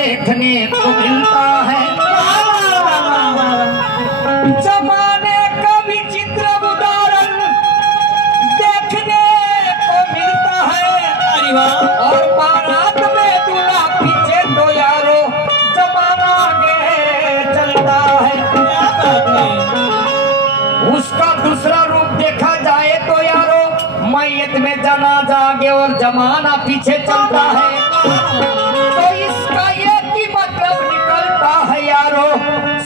देखने को मिलता है। जमाने का विचित्र उदाहरण देखने को मिलता है। और बारात में दूल्हा पीछे तो यारो जमाना आगे चलता है। उसका दूसरा रूप देखा जाए तो यारो मैयत में जनाजा आगे और जमाना पीछे चलता है। तो इसका एक ही मतलब निकलता है यारो,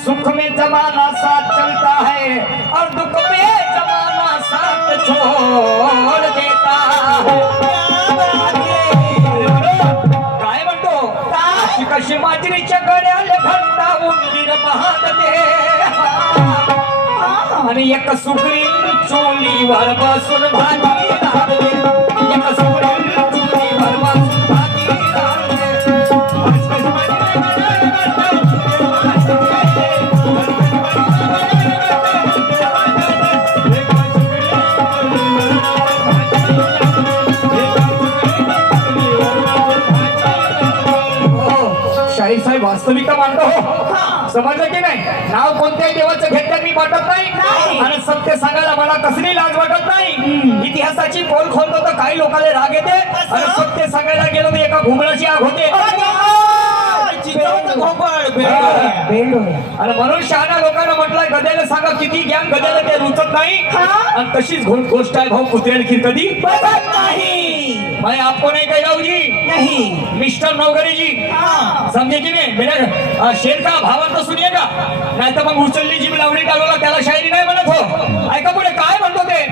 सुख में जमाना साथ चलता है और दुख में जमाना साथ छोड़ देता है। काय म्हणतो अशी कशी माजरीच्या गड्याला घंटा उंदीर पाहत दे आणि एक सुगरी चोलीवर बसून भाजी राहते। एक सुगरी चोलीवर बसून भाजी राहते। शाही साहेब वास्तविकता मानतो हो, समजलं की नाही? नाव कोणत्याही देवाचं घेतलं मी वाटत नाही आणि सत्य सांगायला मला कसली लाज वाटत नाही। इतिहासाची पोल खोलतो तर काही लोकांना राग येते आणि सत्य सांगायला गेलो तर एका घुमराची आग होते। आणि म्हणून शहाण्या लोकांना म्हटलंय गद्याला सांगा किती ज्ञान, गद्याला ते रुचत नाही आणि तशीच गोष्ट आहे भाऊ, कुत्र्याला खीर कधी बघत नाही। मैं आपको नहीं कह रहा हूँ जी, नहीं मिस्टर नवगरी जी, समझे की नहीं? मेरा शेर का भावार्थ सुनिएगा, नाही तर मग उचलली जीभ लावणी टाळूला त्याला शायरी नाही म्हणत हो। ऐका पुढे काय म्हणतो ते।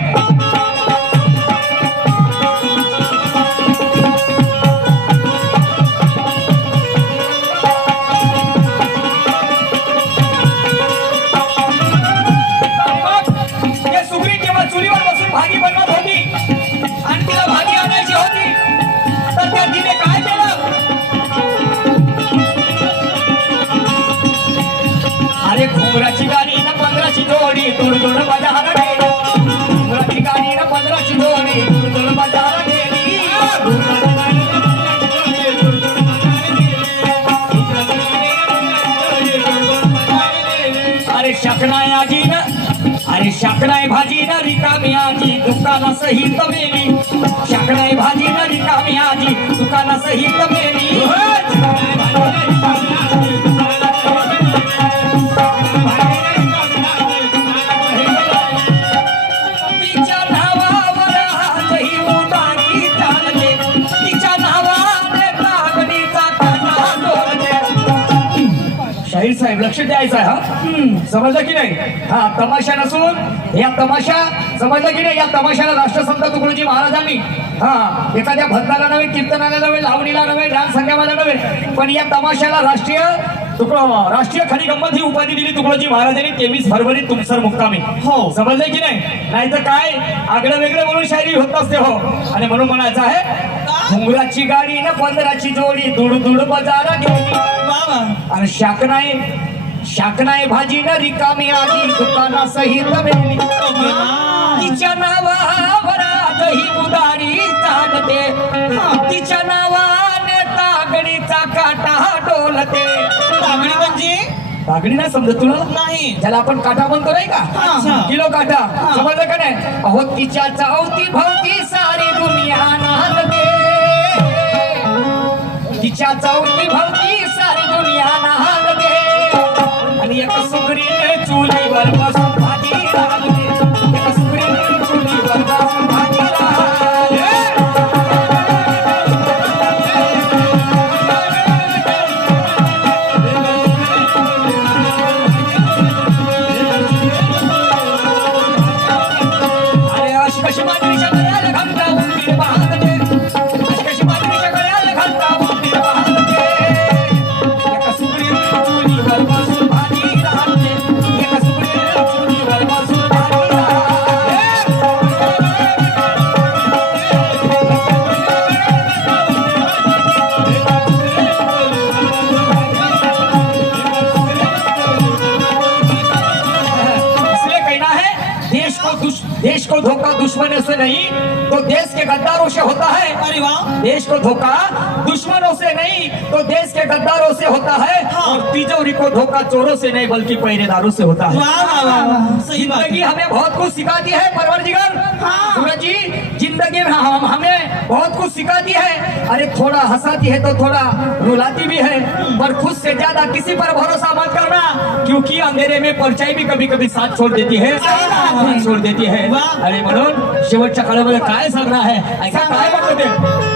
सुगरी जेव्हा चुलीवर बसून भाजी बनवत होती आणि तिला भाजी आणायची होती तर त्या तिने काय केलं? अरे घुंगराची गाडी ना 15ची जोडी दूर दूर बाजार गेली। घुंगराची गाडी ना 15ची जोडी दूर दूर बाजार गेली। अरे शकनाय आजी ना, अरे शकनाय भाजी ना रिकामी आजी दुकाना सहित मेली। शकनाय भाजी ना रिकामी आजी दुकाना सहित मेली। तिच्या नावावर आजही उदारी चालते, तिच्या नावाने लागणीचा काटा डोलते। शाहीर साहेब लक्ष द्यायचं आहे हा, समजलं की नाही? हा तमाशा नसून या तमाशा, समजलं की नाही? या तमाशाला राष्ट्रसंत तुकडोजी महाराजांनी एखाद्या भजनाला नव्हे, कीर्तनाला नव्हे, लावणीला नव्हे, डान्स संगमाला नव्हे, पण या तमाशाला राष्ट्रीय खरी गंमत ही उपाधी दिली तुकडोजी महाराजांनी 23 फरवरी तुमसर मुक्कामी। हो समजले की नाही? नाहीतर काय आगळं वेगळं म्हणून शायरी होत असते हो। आणि म्हणून म्हणायचं आहे घुंगराची गाडी ना 15ची जोडी दूड दूड बाजारा गेली। आणि शाकनाय भाजी न रिकामी आजी दुकाना सहित मेली। तिच्या नावावर आजही उदारी चालते, तिच्या नावाने तागडीचा काटा डोलते। तागडी म्हणजे तागडी नाही समजत तुला? नाही, ज्याला आपण काटा म्हणतो नाही का, किलो काटा, समजलं का नाही? अहो तिच्या चावती भवती सारी दुनिया नांदते, तिच्या चावती भवती सारी दुनिया नांदते। आणि एक सुगरीने चुलीवर बसून भाजी रांधते, एक सुगरीने चुलीवर बसून भाजी रांधते। अरे अशी कशी माजरीच्या गळ्याला घंटा उंदीर पाहते, अशी कशी माजरीच्या गळ्याला घंटा उंदीर पाहते। धोखा दुश्मनों से नहीं तो देश के गद्दारों से होता है। अरे वाह, देश को धोखा दुश्मनों से नहीं तो देश के गद्दारों से होता है। और तिजोरी को धोखा चोरों से नहीं बल्कि पहरेदारों से होता है। वाह वाह वाह, सही बात जिंदगी है। हमें बहुत कुछ सिखाती है परवरदिगार। सूरज जी, जिंदगी में हमें बहुत कुछ सिखाती है। अरे थोड़ा हंसाती है तो थोड़ा रुलाती भी है, पर खुद से ज्यादा किसी पर भरोसा मत करना, क्योंकि अंधेरे में परछाई भी कभी कभी साथ छोड़ देती है, साथ छोड़ देती है। अरे म्हणून शेवटच्या काळामध्ये काय सांगणार आहे, ऐका काय म्हणतो ते।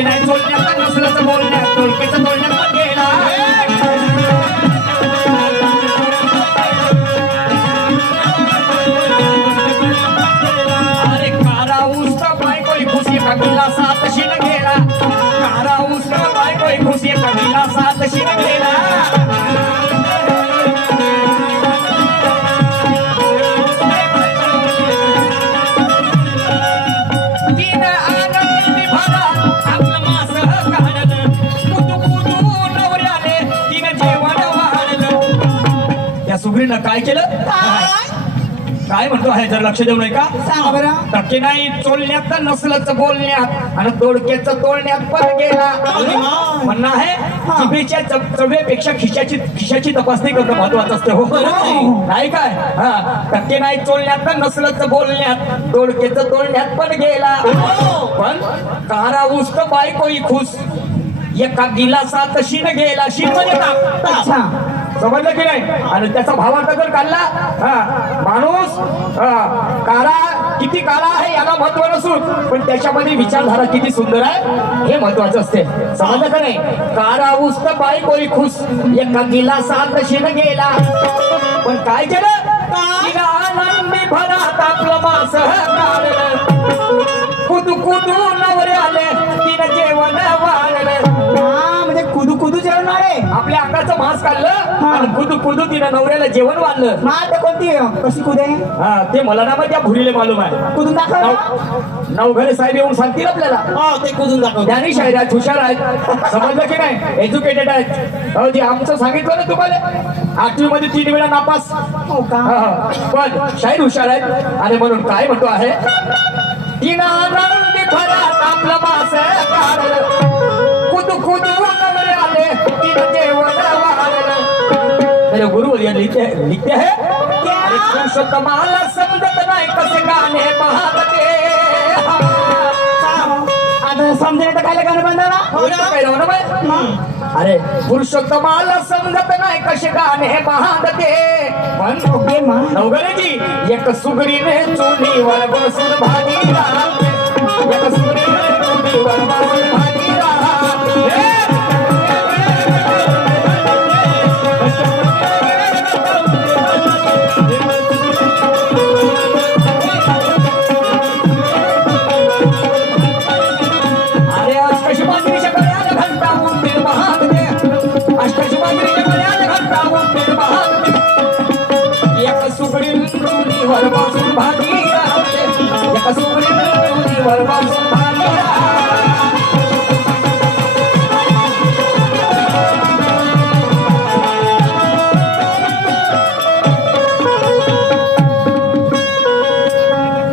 नाही सोडण्याचा नसल्याचं बोलण्यात तोडक्याचं तोडण्यात पण गेला। अरे कारा उसका पाय कोई खुशी कबीला साथ शिन गेला, कारा उसका पाय कोई खुशी कबीला साथ शिन गेला। सुग्रीनं काय केलं, काय म्हणतो आहे जर लक्ष देऊ नये का? सांगा बरं। टक्के नाही चोलण्यात नसलच बोलण्यात आणि तोडक्याचं तोडण्यात पण गेला। म्हणणं आहे जिभेच्या चवेपेक्षा खिशाची तपासणी करणं महत्वाचं असतं। हो नाही काय? हा, टक्के नाही चोलण्यात नसलच बोलण्यात तोडक्याचं तोडण्यात पण गेला। पण कारा उस्त बायकोई खुश एका गिलासात शिन गेला। शिन म्हणजे का? समजलं की नाही? आणि त्याचा भावार्थ जर काढला, माणूस काळा किती काळा आहे याला महत्व नसून पण त्याच्यामध्ये विचारधारा किती सुंदर आहे हे महत्वाचं असते। समजलं का नाही? काळा उस्त बाई कोई खुश एका गिलासात शिन गेला। पण काय केलं? तिला आनंदी भरात आपलं मास काढलं, कुदू कुदू नवरे आले तिनं जेवण वाढलं। म्हणजे कुदू कुदू जेवण आहे, आपल्या अंगाचं मांस काढलं आणि कुदू कुदू तिनं नवऱ्याला जेवण वाढलं। मात कोणती कशी कुदे? हा, ते मला ना त्या भुरीले मालूम आहे। कुदून दाखव। नवघरे साहेब येऊन सांगतील आपल्याला। ते कुदून दाखव। ज्ञानी शाहीर आहेत, हुशार आहेत, समजलं की नाही? एज्युकेटेड आहेत। अहो जे आमचं सांगितलं ना तुम्हाला 8वी मध्ये 3 वेळा नापास। हो का? पण शाहीर हुशार आहेत आणि म्हणून काय म्हणतो आहे, तिनं आनंदी भरात आपलं मास काढलं, कुदू कुदू नवरे आले तिनं जेवण वाढलं। मेरे गुरु लिखते हैं पुरुषोत्तमाला समजत नाही कसे गाणे पाहते। आता समजेल तर काय गाणं बांधायला? अरे पुरुषोत्तमाला समजत नाही कसे गाणे पाहते। पण नवघरेची एक सुगरीने चुलीवर बसून भाजी राहते, एक सुगरीने चुलीवर बसून भाजी राहते।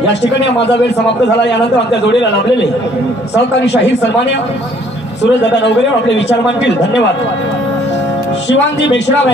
याच ठिकाणी माझा वेळ समाप्त झाला। यानंतर आमच्या जोडीला लाभलेले सहकारी शाहीर सन्मान्य सूरज दादा नवघरे आपले विचार मांडतील। धन्यवाद। शिवांजी मेश्राम।